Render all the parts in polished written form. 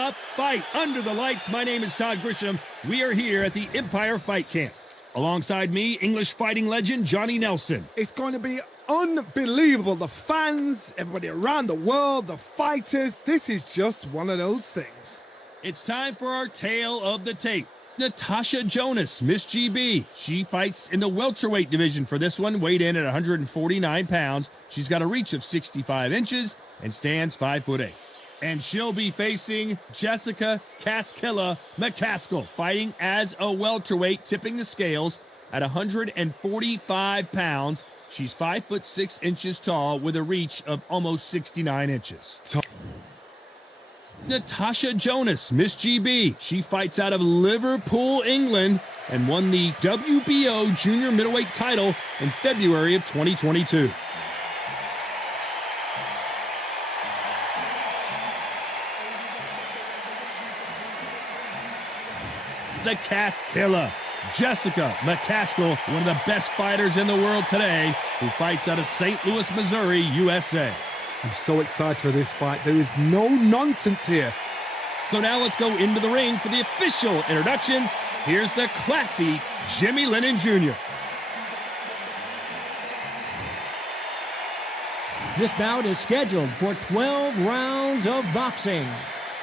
A fight under the lights. My name is Todd Grisham. We are here at the Empire Fight Camp. Alongside me, English fighting legend Johnny Nelson. It's going to be unbelievable. The fans, everybody around the world, the fighters. This is just one of those things. It's time for our tale of the tape. Natasha Jonas, Miss GB. She fights in the welterweight division for this one, weighed in at 149 pounds. She's got a reach of 65 inches and stands 5'8". And she'll be facing Jessica Casquilla McCaskill, fighting as a welterweight, tipping the scales at 145 pounds. She's 5'6" tall with a reach of almost 69 inches. Natasha Jonas, Miss GB. She fights out of Liverpool, England, and won the WBO junior middleweight title in February of 2022. The Casquilla, Jessica McCaskill, one of the best fighters in the world today, who fights out of St. Louis, Missouri, USA. I'm so excited for this fight. There is no nonsense here. So now let's go into the ring for the official introductions. Here's the classy Jimmy Lennon Jr. This bout is scheduled for 12 rounds of boxing.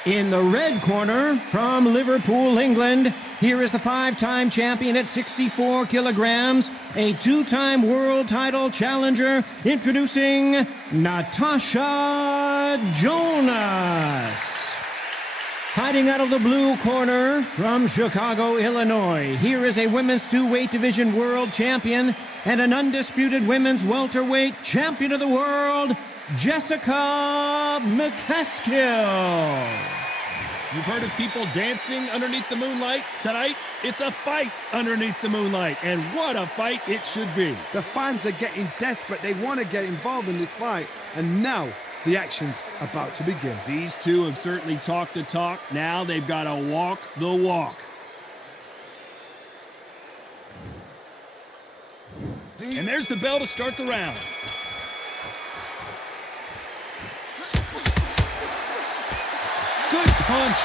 In the red corner, from Liverpool, England, here is the five-time champion at 64 kilograms, a two-time world title challenger, introducing Natasha Jonas. Fighting out of the blue corner, from Chicago, Illinois, here is a women's two-weight division world champion and an undisputed women's welterweight champion of the world, Jessica McCaskill. You've heard of people dancing underneath the moonlight. Tonight, it's a fight underneath the moonlight, and what a fight it should be. The fans are getting desperate. They want to get involved in this fight, and now the action's about to begin. These two have certainly talked the talk. Now they've got to walk the walk. And there's the bell to start the round. Good punch.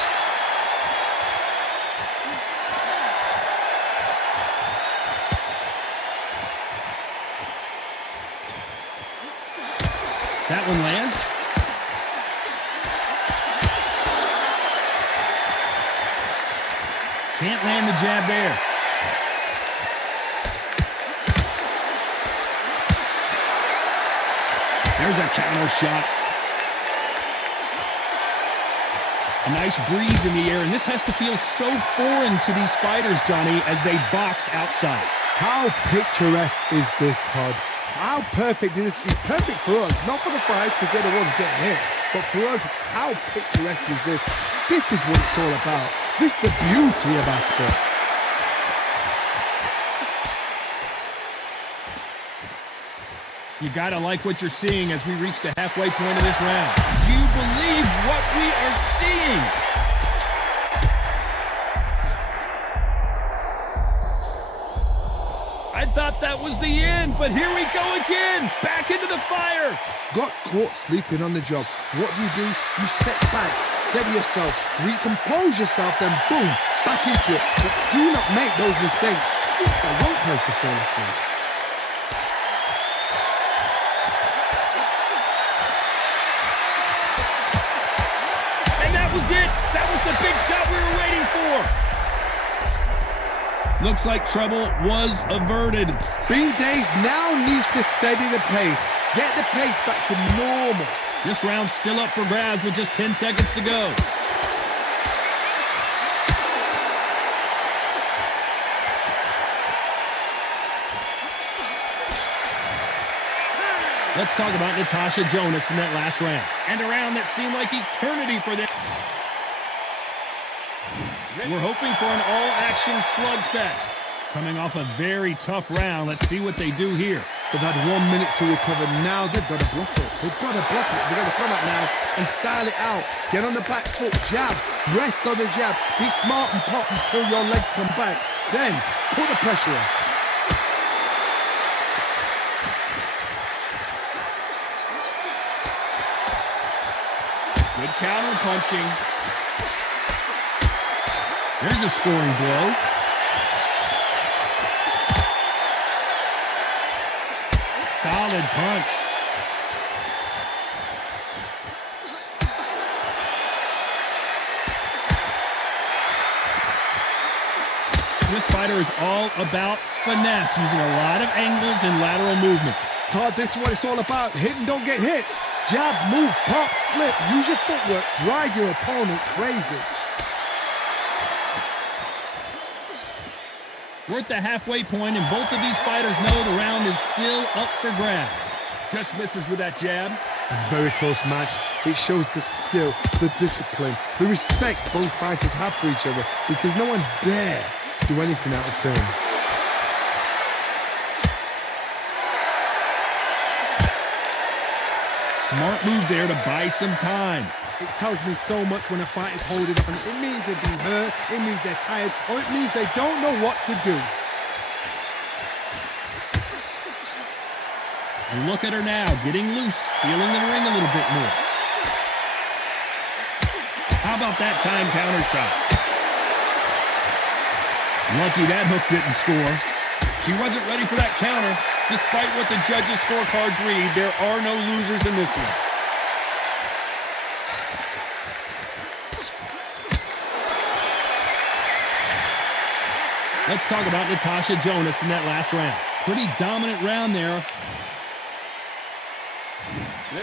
That one lands. Can't land the jab there. There's a counter shot. A nice breeze in the air, and this has to feel so foreign to these fighters, Johnny, as they box outside. How picturesque is this, Todd? How perfect is this? It's perfect for us, not for the fighters because they're the ones getting hit, but for us, how picturesque is this? This is what it's all about. This is the beauty of our sport. You gotta like what you're seeing as we reach the halfway point of this round. Do you believe what we are seeing? I thought that was the end, but here we go again. Back into the fire. Got caught sleeping on the job. What do? You step back, steady yourself, recompose yourself, then boom, back into it. But do not make those mistakes. This is the wrong place to fall asleep. That was it. That was the big shot we were waiting for. Looks like trouble was averted. Bing Days now needs to steady the pace. Get the pace back to normal. This round's still up for grabs with just 10 seconds to go. Let's talk about Natasha Jonas in that last round. And a round that seemed like eternity for them. We're hoping for an all-action slugfest. Coming off a very tough round, let's see what they do here. They've had 1 minute to recover. Now they've got to bluff it. They've got to bluff it. They've got to come out now and style it out. Get on the back foot, jab, rest on the jab. Be smart and pop until your legs come back. Then put the pressure on. Good counter punching. There's a scoring blow. Solid punch. This fighter is all about finesse, using a lot of angles and lateral movement. Todd, this is what it's all about. Hit and don't get hit. Jab, move, pop, slip. Use your footwork. Drive your opponent crazy. We're at the halfway point, and both of these fighters know the round is still up for grabs. Just misses with that jab. A very close match. It shows the skill, the discipline, the respect both fighters have for each other, because no one dare do anything out of turn. Smart move there to buy some time. It tells me so much when a fight is holding up, and it means they've been hurt, it means they're tired, or it means they don't know what to do. And look at her now, getting loose, feeling the ring a little bit more. How about that time counter shot? Lucky that hook didn't score. She wasn't ready for that counter. Despite what the judges' scorecards read, there are no losers in this one. Let's talk about Natasha Jonas in that last round. Pretty dominant round there.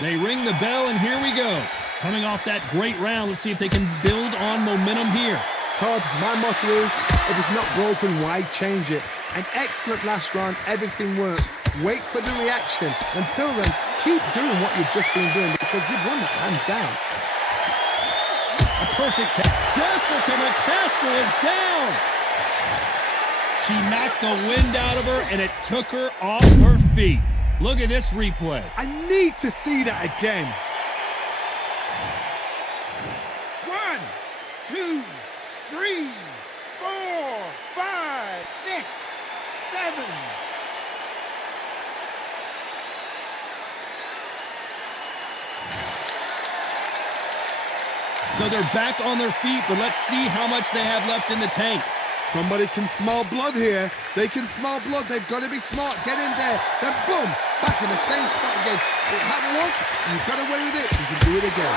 They ring the bell, and here we go. Coming off that great round, let's see if they can build on momentum here. Todd, my motto is, if it's not broken, why change it? An excellent last round, everything works. Wait for the reaction. Until then, keep doing what you've just been doing, because you've won that hands down. A perfect catch. Jessica McCaskill is down. She knocked the wind out of her, and it took her off her feet. Look at this replay. I need to see that again. 1, 2, 3, 4, 5, 6, 7. So they're back on their feet, but let's see how much they have left in the tank. Somebody can smell blood here. They can smell blood. They've got to be smart. Get in there. Then boom, back in the same spot again. It happened once. You've got away with it. You can do it again.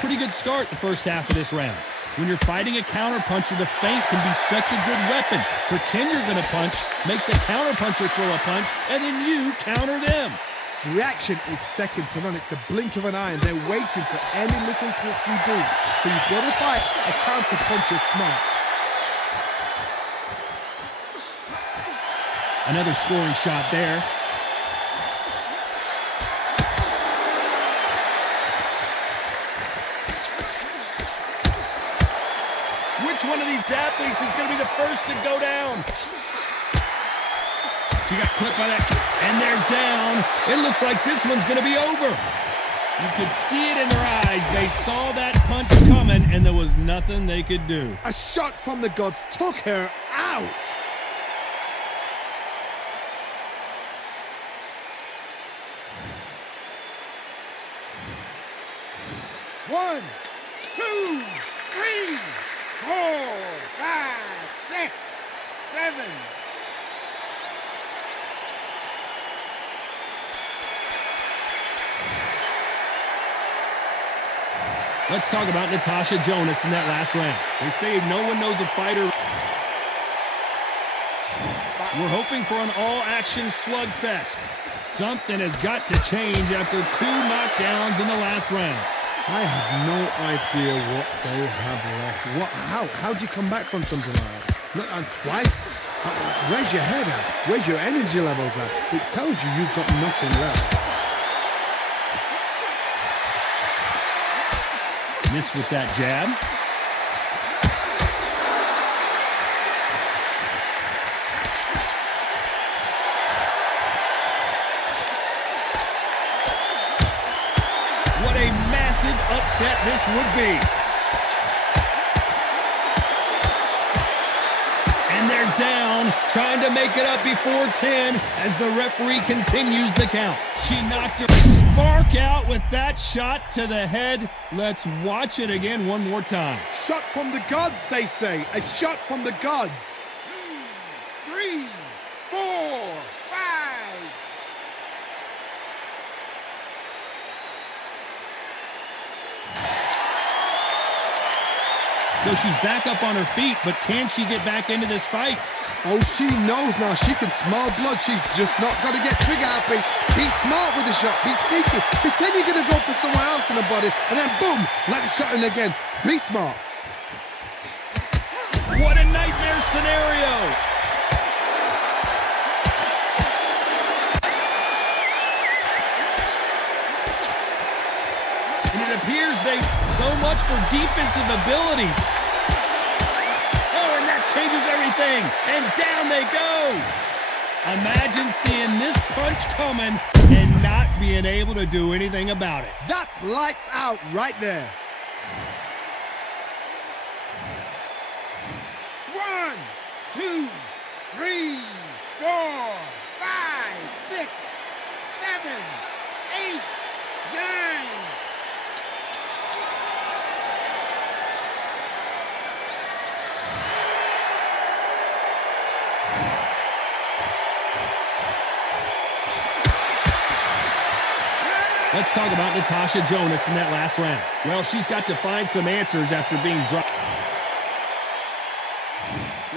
Pretty good start the first half of this round. When you're fighting a counterpuncher, the feint can be such a good weapon. Pretend you're going to punch, make the counterpuncher throw a punch, and then you counter them. Reaction is second to none. It's the blink of an eye, and they're waiting for any little touch you do. So you've got to fight a counterpuncher smart. Another scoring shot there. Which one of these athletes is going to be the first to go down? She got clipped by that, and they're down. It looks like this one's going to be over. You could see it in their eyes. They saw that punch coming, and there was nothing they could do. A shot from the gods took her out. One, 2, 3, 4, 5, 6, 7. Let's talk about Natasha Jonas in that last round. They say no one knows a fighter. We're hoping for an all-action slugfest. Something has got to change after 2 knockdowns in the last round. I have no idea what they have left. How do you come back from something like that? Look, twice? Where's your head at? Where's your energy levels at? It tells you you've got nothing left. Missed with that jab. What a massive upset this would be. And they're down. trying to make it up before 10 as the referee continues the count. She knocked her spark out with that shot to the head. Let's watch it again one more time. Shot from the gods, they say. A shot from the gods. 3, 4, 5. So she's back up on her feet, but can she get back into this fight? Oh, she knows now. She can smell blood. She's just not got to get trigger happy. Be smart with the shot. Be sneaky. Pretend you're going to go for somewhere else in the body, and then boom, let the shot in again. Be smart. What a nightmare scenario! And it appears they so much for defensive abilities. Oh, and that changes everything. And down they go. Imagine seeing this punch coming and not being able to do anything about it. That's lights out right there. 1, 2, 3, 4, 5, 6, 7, 8, 9. Let's talk about Natasha Jonas in that last round. Well, she's got to find some answers after being dropped.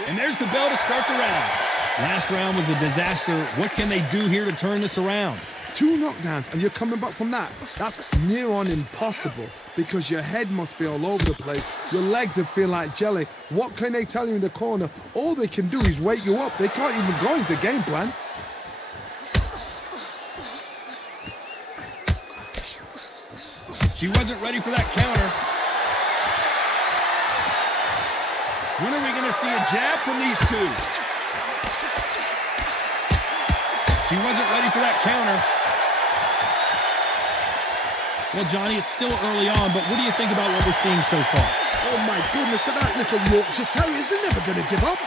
And there's the bell to start the round. Last round was a disaster. What can they do here to turn this around? 2 knockdowns, and you're coming back from that. That's near on impossible because your head must be all over the place. Your legs would feel like jelly. What can they tell you in the corner? All they can do is wake you up. They can't even go into game plan. She wasn't ready for that counter. When are we going to see a jab from these two? She wasn't ready for that counter. Well, Johnny, it's still early on, but what do you think about what we're seeing so far? Oh, my goodness, that little Yorkshire Terriers, they're never going to give up.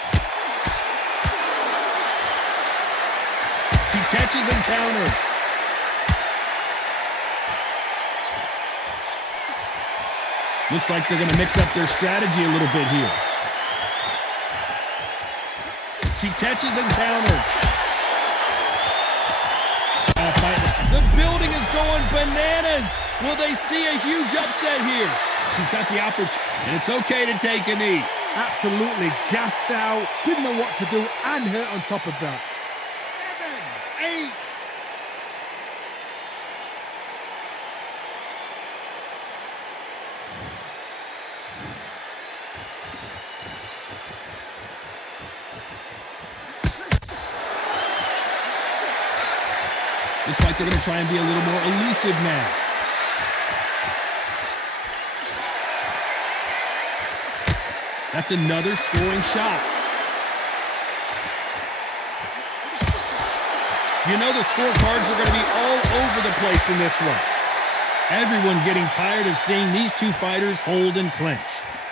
She catches and counters. Looks like they're going to mix up their strategy a little bit here. She catches and counters. The building is going bananas. Will they see a huge upset here? She's got the opportunity, and it's okay to take a knee. Absolutely gassed out, didn't know what to do, and hurt on top of that. 7, 8. Looks like they're going to try and be a little more elusive now. That's another scoring shot. You know the scorecards are going to be all over the place in this one. Everyone getting tired of seeing these two fighters hold and clinch.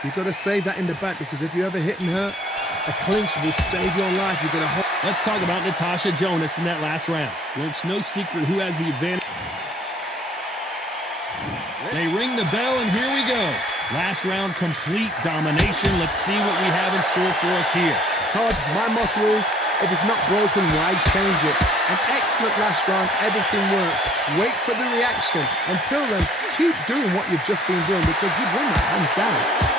You've got to save that in the back because if you ever hit and hurt, a clinch will save your life. You've got to hold. Let's talk about Natasha Jonas in that last round. Well, it's no secret who has the advantage. They ring the bell, and here we go. Last round, complete domination. Let's see what we have in store for us here. Todd, my motto is, if it's not broken, why change it? An excellent last round, everything works. Wait for the reaction. Until then, keep doing what you've just been doing because you've won that hands down.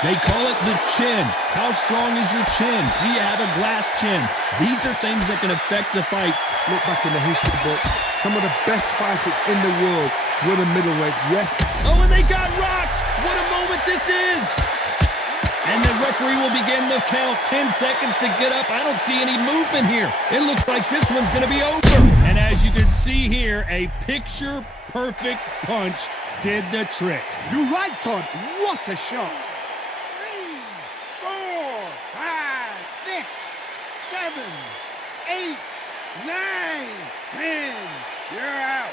They call it the chin. How strong is your chin? Do you have a glass chin? These are things that can affect the fight. Look back in the history books. Some of the best fighters in the world were the middleweights, yes. Oh, and they got rocked. What a moment this is. And the referee will begin the count. 10 seconds to get up. I don't see any movement here. It looks like this one's going to be over. And as you can see here, a picture-perfect punch did the trick. You're right, Todd. What a shot. 7, 8, 9, 10. You're out.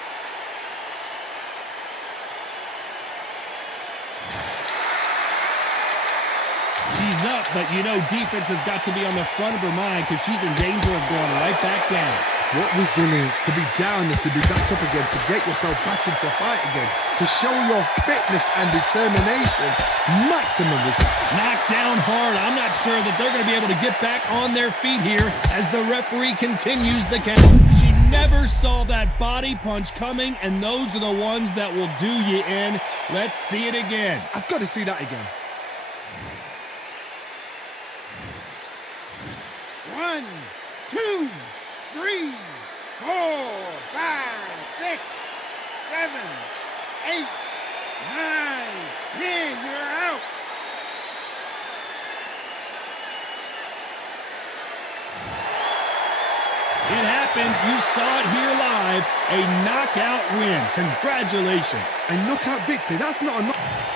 She's up, but you know defense has got to be on the front of her mind because she's in danger of going right back down. What resilience to be down and to be back up again, to get yourself back into fight again, to show your fitness and determination. Maximum respect. Knocked down hard. I'm not sure that they're going to be able to get back on their feet here as the referee continues the count. She never saw that body punch coming, and those are the ones that will do you in. Let's see it again. I've got to see that again. 1, 2, 3, 4, 5, 6, 7, 8, 9, 10. You're out. It happened. You saw it here live. A knockout win. Congratulations. A knockout victory. That's not a knock.